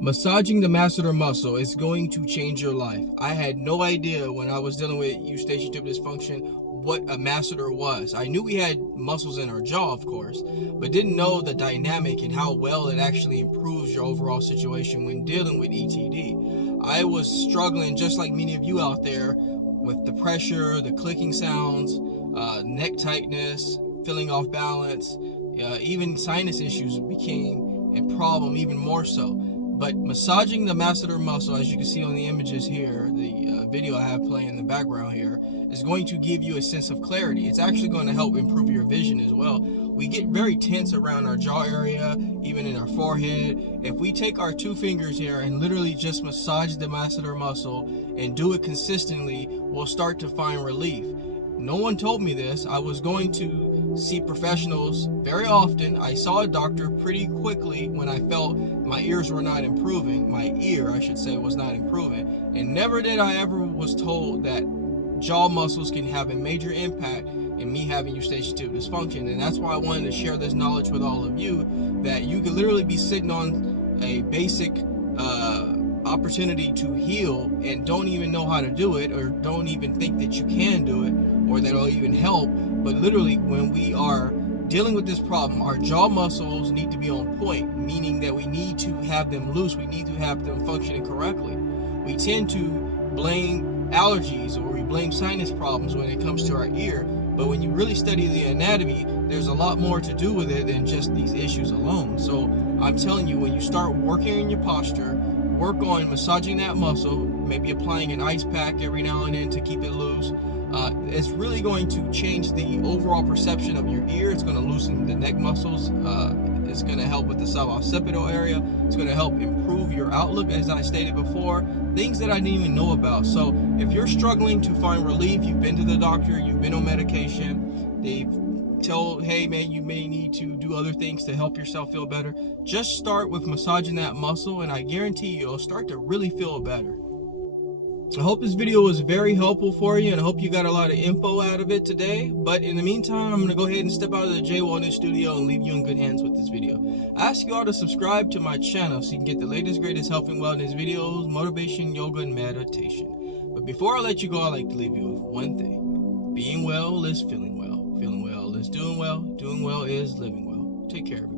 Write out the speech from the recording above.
Massaging the masseter muscle is going to change your life. I had no idea when I was dealing with Eustachian Tube Dysfunction what a masseter was. I knew we had muscles in our jaw, of course, but didn't know the dynamic and how well it actually improves your overall situation when dealing with ETD. I was struggling, just like many of you out there, with the pressure, the clicking sounds, neck tightness, feeling off balance, even sinus issues became a problem even more so. But massaging the masseter muscle, as you can see on the images here, the video I have playing in the background here, is going to give you a sense of clarity. It's actually going to help improve your vision as well. We get very tense around our jaw area, even in our forehead. If we take our 2 fingers here and literally just massage the masseter muscle and do it consistently, we'll start to find relief. No one told me this. I was going to see professionals very often. I saw a doctor pretty quickly when I felt my ears were not improving. My ear, I should say, was not improving. And never did I ever was told that jaw muscles can have a major impact in me having Eustachian Tube Dysfunction. And that's why I wanted to share this knowledge with all of you, that you could literally be sitting on a basic opportunity to heal and don't even know how to do it, or don't even think that you can do it, or that it'll even help. But literally, when we are dealing with this problem, our jaw muscles need to be on point, meaning that we need to have them loose, we need to have them functioning correctly. We tend to blame allergies or we blame sinus problems when it comes to our ear, but when you really study the anatomy, there's a lot more to do with it than just these issues alone. So I'm telling you, when you start working on your posture, work on massaging that muscle, maybe applying an ice pack every now and then to keep it loose. It's really going to change the overall perception of your ear. It's going to loosen the neck muscles. It's going to help with the suboccipital area. It's going to help improve your outlook, as I stated before, things that I didn't even know about. So if you're struggling to find relief, you've been to the doctor, you've been on medication, they've told, hey man, you may need to do other things to help yourself feel better, just start with massaging that muscle, and I guarantee you'll start to really feel better. I hope this video was very helpful for you, and I hope you got a lot of info out of it today. But in the meantime, I'm going to go ahead and step out of the J Wellness studio and leave you in good hands with this video. I ask you all to subscribe to my channel so you can get the latest, greatest health and wellness videos, motivation, yoga, and meditation. But before I let you go, I'd like to leave you with one thing. Being well is feeling well. Feeling well is doing well. Doing well is living well. Take care, everybody.